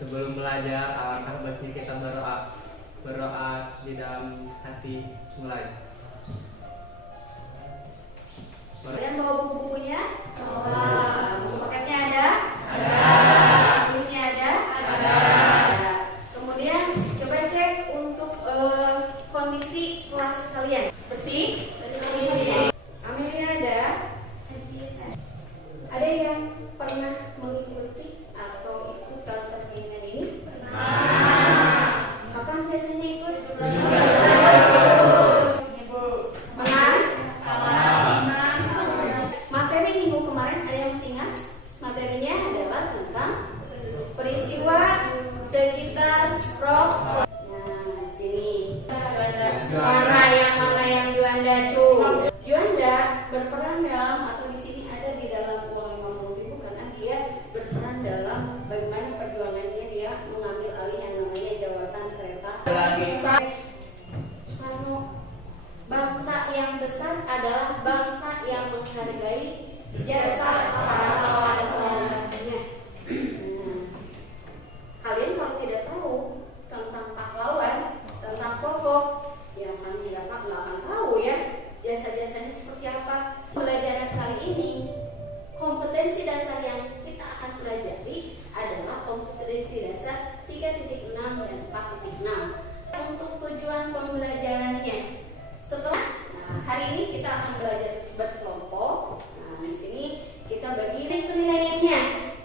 Sebelum belajar, alangkah baiknya kita berdoa di dalam hati. Mulai. Kalian bawa buku-bukunya? Buku paketnya ada? Ada. Tulisnya ada? Ada. Kemudian coba cek untuk kondisi kelas kalian. Bersih? Bersih. Amelia ada? Ada yang pernah mengikuti atau ikut dalam pertandingan ini? Kapan biasanya ikut? Menang? Materi minggu kemarin ada yang masih ingat? Materinya adalah tentang peristiwa sekitar roh. Nah, sini. Mana yang Juanda Juanda berperan dalam atau di sini ada di dalam uang 50.000 karena dia berperan dalam bagaimana perjuangannya dia mengambil alih yang namanya jawatan kereta. Karena bangsa yang besar adalah bangsa yang menghargai jasa pahlawannya. Kalian kalau tidak tahu tentang pahlawan, tentang tokoh, ya kan nggak akan tahu ya jasa-jasanya seperti apa. Pelajaran kali ini, kompetensi dasar yang kita akan pelajari adalah kompetensi dasar 3.6 dan 4.6. Untuk tujuan pembelajarannya, setelah hari ini kita akan belajar berkelompok. Nah, di sini kita bagi penilaiannya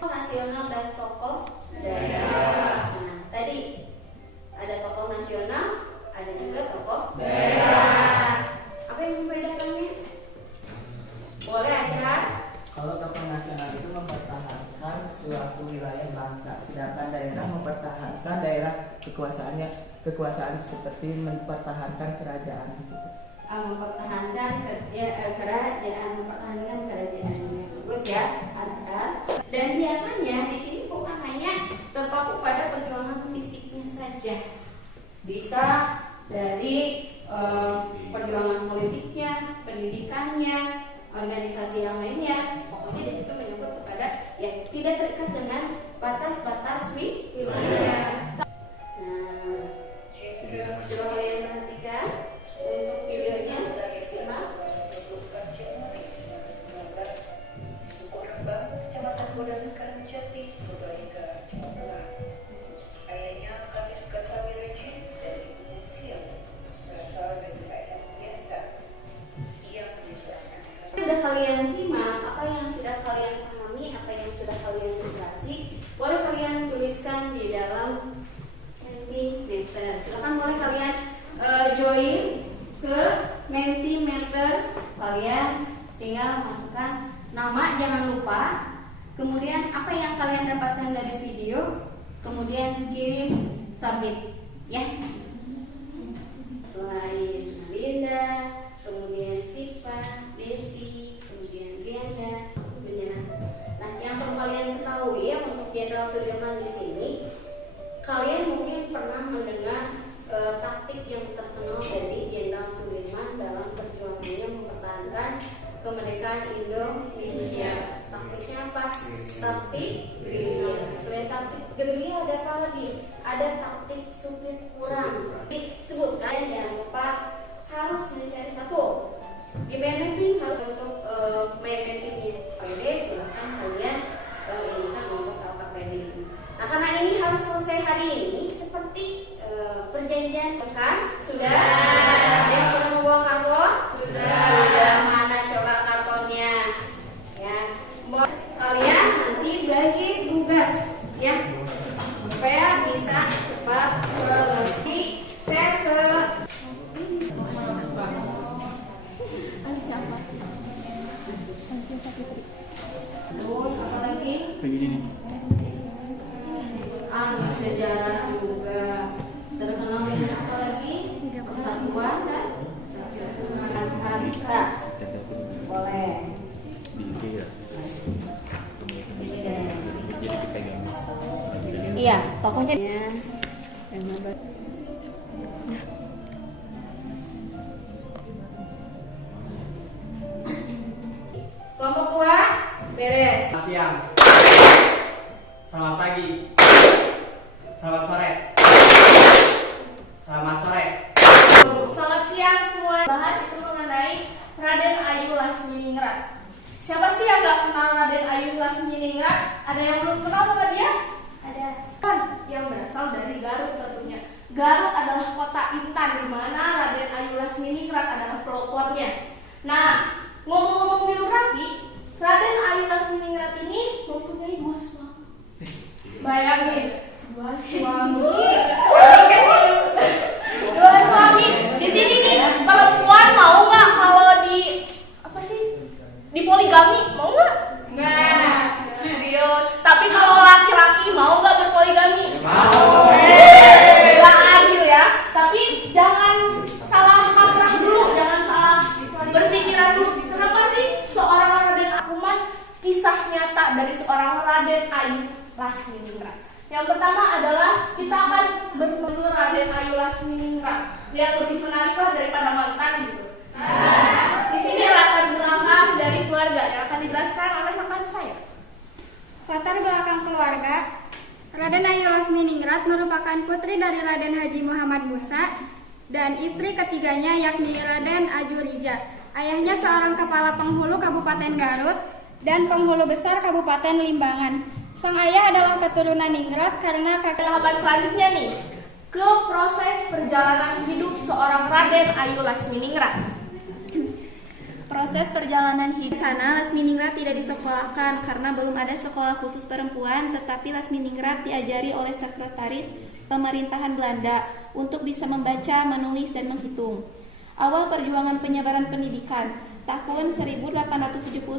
nasional dan tokoh daerah. Nah, tadi ada tokoh nasional, ada juga tokoh daerah. Apa yang membedakannya? Boleh aja. Kalau tokoh nasional itu mempertahankan suatu wilayah bangsa, sedangkan daerah mempertahankan daerah kekuasaan seperti mempertahankan kerajaan. Mempertahankan kerajaan, mempertahankan kerajaannya. Bagus ya, ada. Dan biasanya di sini bukan hanya terpaku pada perjuangan fisiknya saja, bisa dari perjuangan politiknya, pendidikannya, organisasi yang lainnya. Pokoknya di situ menyebut kepada ya tidak terikat dengan batas-batas wilayah. Nah, coba kalian perhatikan untuk videonya, simak. Kecamatan Bodas Sekarang Jati, Purbalingga, Jawa Tengah. Ayahnya Kamis Kertawiraji dan ibunya Siam, berasal dari daerah biasa. Ia menyuarakan. Sudah kalian simak, apa yang sudah kalian pahami, apa yang sudah kalian integrasi, boleh kalian tuliskan di dalam Mentimeter. Silakan boleh kalian join ke Mentimeter. Kalian tinggal masukkan nama, jangan lupa. Kemudian apa yang kalian dapatkan dari video, kemudian kirim submit, ya. Selain Linda, kemudian Siva, Desi, kemudian Rianda, benar. Nah, yang perlu kalian ketahui ya untuk Jenderal Sudirman di sini, kalian mungkin pernah mendengar taktik yang terkenal dari Jenderal Sudirman dalam perjuangannya mempertahankan kemerdekaan Indonesia. Taktiknya apa? Taktik gerilya. Selain taktik gerilya ada apa lagi? Ada taktik sumpit kurang. Sebutkan, jangan lupa harus mencari satu. Di mind mapping harus untuk mind mappingnya. Oke, silahkan kalian inikan untuk LKPD. Nah, karena ini harus selesai hari ini, seperti perjanjian kan? Sudah? Yang sudah membawa karton? Sudah. Mana coba kartonnya? Ya, kalian nanti bagi tugas, ya, supaya bisa cepat selesai. Share ke terus apa lagi? Sejarah juga terkenal dengan apa lagi? Persatuan dan harta. Boleh. Ini Iya, tokohnya. Dan kelompok 2 beres. Selamat siang. Selamat pagi. Selamat sore. Selamat sore. Selamat siang semua. Bahas itu mengenai Raden Ayu Lasminingrat. Siapa sih yang gak kenal Raden Ayu Lasminingrat? Ada yang belum kenal sama dia? Ada. Kan yang berasal dari Garut tentunya. Garut adalah kota intan di mana Raden Ayu Lasminingrat adalah pelopornya. Nah, ngomong-ngomong biografi, Raden Ayu Lasminingrat ini mempunyai 2 suami. Bayangin, 2 suami. Dua suami. Di sini nih perempuan mau nggak kalau di apa sih? Di poligami mau nggak? Nggak. Serius. Tapi kalau laki-laki mau nggak berpoligami? Mau. Nggak adil ya. Tapi jangan salah kaprah dulu, jangan salah berpikiran dulu. Kenapa sih seorang Raden Akuman kisah nyata dari seorang Raden Ayu Lasminingrat? Yang pertama adalah kita akan bertemu Raden Ayu Lasminingrat yang lebih menarik daripada mantan gitu. Di sini latar belakang dari keluarga yang akan dijelaskan oleh rekan saya. Latar belakang keluarga, Raden Ayu Lasminingrat merupakan putri dari Raden Haji Muhammad Musa dan istri ketiganya yakni Raden Ajurija. Ayahnya seorang kepala penghulu Kabupaten Garut dan penghulu besar Kabupaten Limbangan. Sang ayah adalah keturunan Ningrat karena Tahapan selanjutnya nih, ke proses perjalanan hidup seorang Raden Ayu Lasminingrat. proses perjalanan hidup sana Lasminingrat tidak disekolahkan karena belum ada sekolah khusus perempuan, tetapi Lasminingrat diajari oleh sekretaris pemerintahan Belanda untuk bisa membaca, menulis, dan menghitung. Awal perjuangan penyebaran pendidikan. Tahun 1879,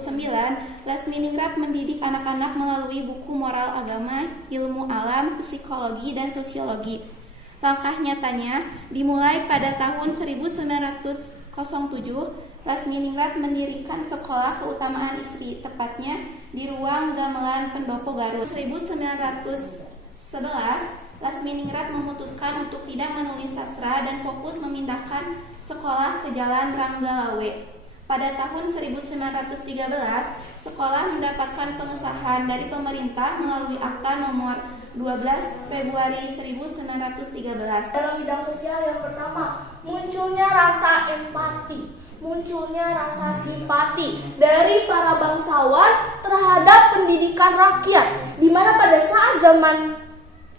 Lasminingrat mendidik anak-anak melalui buku moral agama, ilmu alam, psikologi, dan sosiologi. Langkah nyatanya dimulai pada tahun 1907, Lasminingrat mendirikan sekolah keutamaan istri, tepatnya di ruang gamelan Pendopo Garut. 1911, Lasminingrat memutuskan untuk tidak menulis sastra dan fokus memindahkan sekolah ke Jalan Ranggalawe. Pada tahun 1913, sekolah mendapatkan pengesahan dari pemerintah melalui Akta Nomor 12 Februari 1913. Dalam bidang sosial yang pertama, munculnya rasa empati, munculnya rasa simpati dari para bangsawan terhadap pendidikan rakyat, di mana pada saat zaman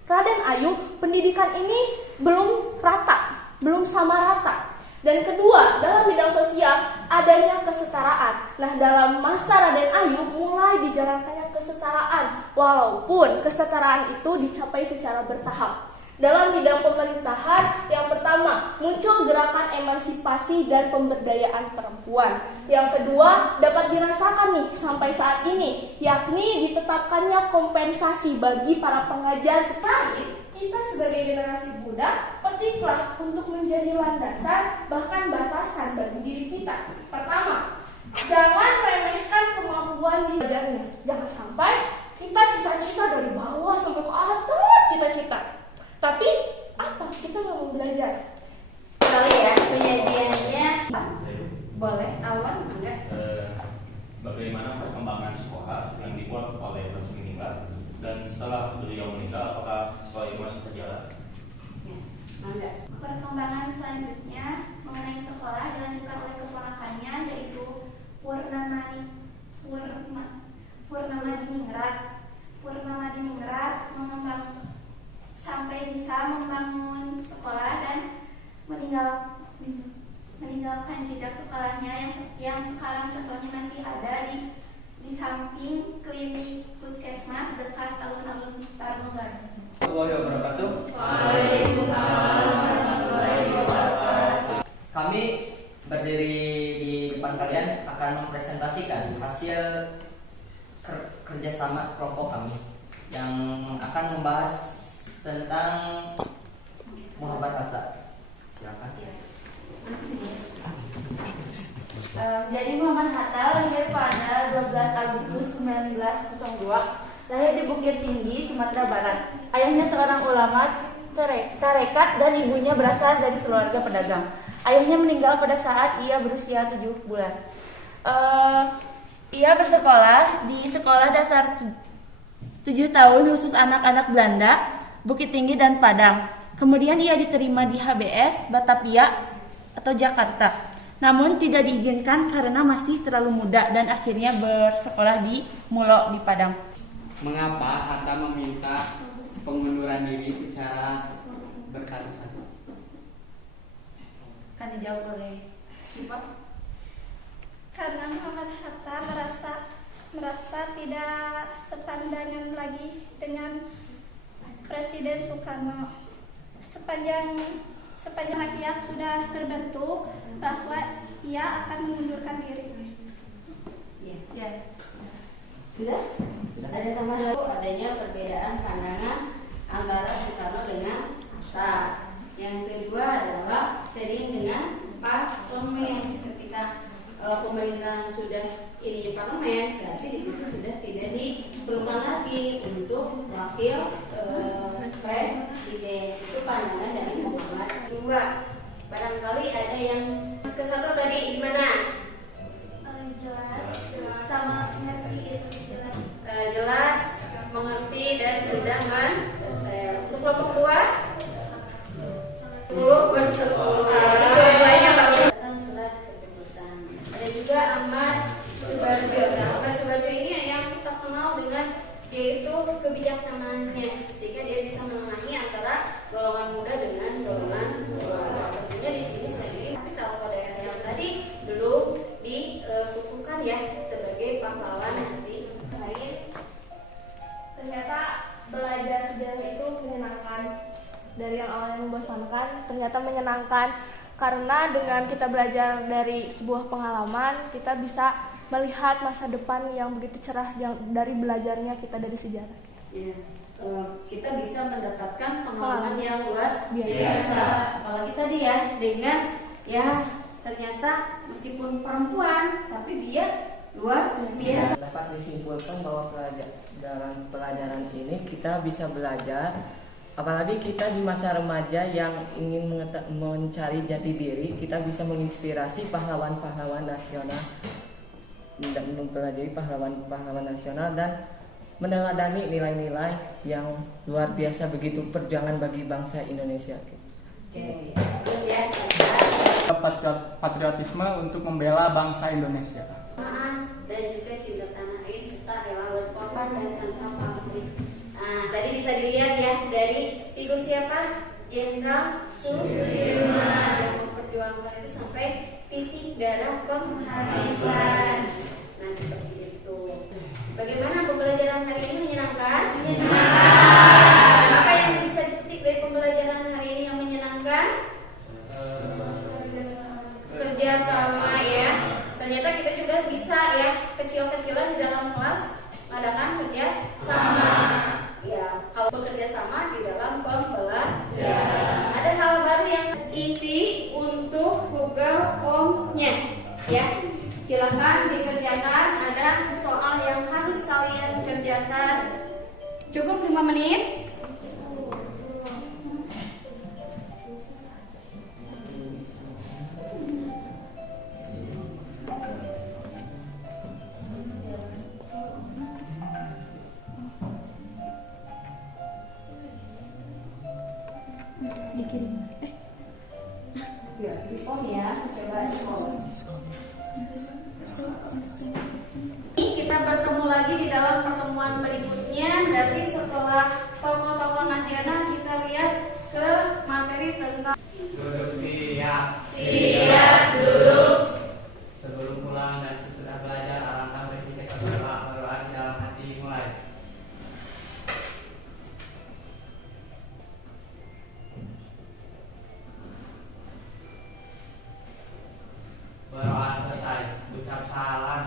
Raden Ayu, pendidikan ini belum rata, belum sama rata. Dan kedua, dalam bidang sosial adanya kesetaraan. Nah, dalam masa Raden Ayu mulai dijalankannya kesetaraan, walaupun kesetaraan itu dicapai secara bertahap. Dalam bidang pemerintahan, yang pertama, muncul gerakan emansipasi dan pemberdayaan perempuan. Yang kedua, dapat dirasakan nih sampai saat ini, yakni ditetapkannya kompensasi bagi para pengajar. Sekali, kita sebagai generasi muda, pentinglah untuk menjadi landasan bahkan batasan bagi diri kita. Pertama, jangan remehkan kemampuan di belajarnya. Jangan sampai kita cita-cita dari bawah sampai ke atas cita-cita. Tapi apa? Kita nggak mau belajar. Kali ya penyajiannya boleh awan enggak? Bagaimana perkembangan sekolah yang dibuat oleh Lasminingrat dan setelah beliau meninggal, apakah sekolah itu masih berjalan? Ya, enggak. Perkembangan selanjutnya mengenai sekolah dilanjutkan oleh keponakannya yaitu Purnama Diningrat mengembang sampai bisa membangun sekolah dan meninggalkan jejak sekolahnya yang sekarang contohnya masih ada di samping klinik puskesmas dekat alun-alun Tarogong. Kami berdiri di depan kalian akan mempresentasikan hasil kerjasama kelompok kami yang akan membahas tentang Muhammad Hatta. Silakan. Jadi Muhammad Hatta lahir pada 12 Agustus 1902 lahir di Bukit Tinggi, Sumatera Barat. Ayahnya seorang ulama tarekat dan ibunya berasal dari keluarga pedagang. Ayahnya meninggal pada saat ia berusia 7 bulan. Ia bersekolah di sekolah dasar 7 tahun khusus anak-anak Belanda, Bukit Tinggi dan Padang. Kemudian ia diterima di HBS Batavia atau Jakarta. Namun tidak diizinkan karena masih terlalu muda dan akhirnya bersekolah di Mulo di Padang. Mengapa Hatta meminta pengunduran diri secara berkali-kali? Kan dijawab oleh siapa? Karena Muhammad Hatta merasa tidak sepandangan lagi dengan Presiden Soekarno. Sepanjang rakyat sudah terbentuk bahwa ia akan mengundurkan diri. Ya. Sudah? Ada tambahan lagi adanya perbedaan pandangan antara Soekarno dengan Hatta. Yang kedua adalah sering dengan parlemen. Ketika pemerintahan sudah ini di parlemen, berarti di situ sudah tidak diperlukan lagi untuk wakil presiden. Itu pandangan dari Muhammad II. Barangkali ada yang ke satu tadi di mana? Jelas sama mengerti itu jelas. Jelas, mengerti dan sudah untuk kelompok 2 dua-duanya bagus. Surat keputusan. Ada juga Ahmad Subarjo. Ahmad Subarjo ini yang terkenal dengan yaitu kebijaksanaannya, sehingga dia bisa menengahi antara golongan muda dengan golongan tua. Tentunya di sini sendiri, tapi kalau daerah yang tadi belum dikukuhkan ya sebagai pahlawan Nazi. Lain, ternyata belajar sejarah itu menyenangkan. Dari yang awalnya membosankan, ternyata menyenangkan. Karena dengan kita belajar dari sebuah pengalaman, kita bisa melihat masa depan yang begitu cerah dari belajarnya kita dari sejarah. Ya, kita bisa mendapatkan pengalaman yang luar biasa. Apalagi tadi ya dengan ya ternyata meskipun perempuan tapi dia luar biasa. Dapat disimpulkan bahwa dalam pelajaran ini kita bisa belajar, apalagi kita di masa remaja yang ingin mencari jati diri, kita bisa menginspirasi pahlawan-pahlawan nasional dan mempelajari pahlawan-pahlawan nasional dan meneladani nilai-nilai yang luar biasa begitu perjuangan bagi bangsa Indonesia. Oke, terus ya. Patriotisme untuk membela bangsa Indonesia. Dan juga cinta tanah air serta rela berkorban dan tanpa pamrih. Nah, tadi bisa dilihat ya dari figur siapa? Jenderal Sudirman yang memperjuangkan itu sampai titik darah penghabisan. Nah, seperti itu. Bagaimana pembelajaran hari ini menyenangkan? Menyenangkan. Apa yang bisa dipetik dari pembelajaran hari ini yang menyenangkan? Kerjasama ya. Ternyata kita juga bisa ya kecil-kecilan di dalam kelas mengadakan kerja sama. Ya, kalau bekerja sama di dalam pembelajaran. Ada hal baru yang isi untuk Google Home-nya ya. Silahkan dikerjakan, ada soal yang harus kalian kerjakan. Cukup 5 menit. Ya, diskon ya, coba diskon. Kita bertemu lagi di dalam pertemuan berikutnya. Berarti setelah tokoh-tokoh nasional kita lihat ke materi tentang Duduk siap. siap duduk. Sebelum pulang dan sesudah belajar, alangkah baiknya kita berdoa di dalam hati mulai. Berdoa selesai, ucap salam.